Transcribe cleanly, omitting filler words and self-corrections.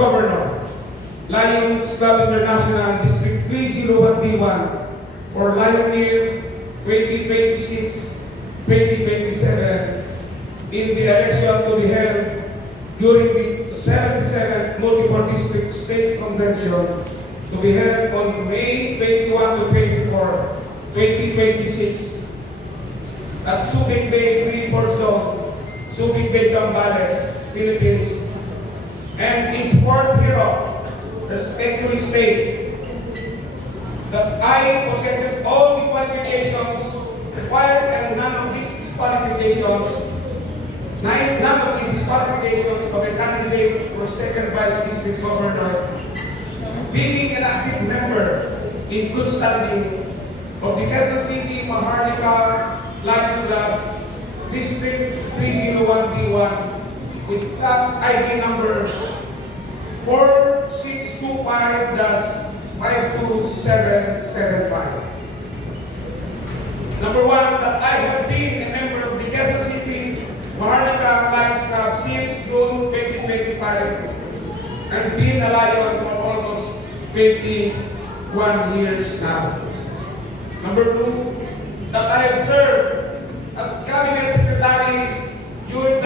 Governor, Lions Club International District 301D1 for Lion Year 2026-2027 in the election to be held during the 77th Multiple District State Convention to be held on May 21 to 24, 2026 at Subic Bay Free for Zone, Subic Bay, Zambales, Philippines, and in support hereof, respectfully state that I possesses all the qualifications required and none of the disqualifications of a candidate for second vice district governor, being an active member in good standing of the Quezon City Maharlika Lions Club District 301D1 with club ID number 4625-52775. Number one, that I have been a member of the Quezon City Maharlika Lions Club since June 2025 and been a Lion for almost 21 years now. Number two, that I have served as Cabinet Secretary during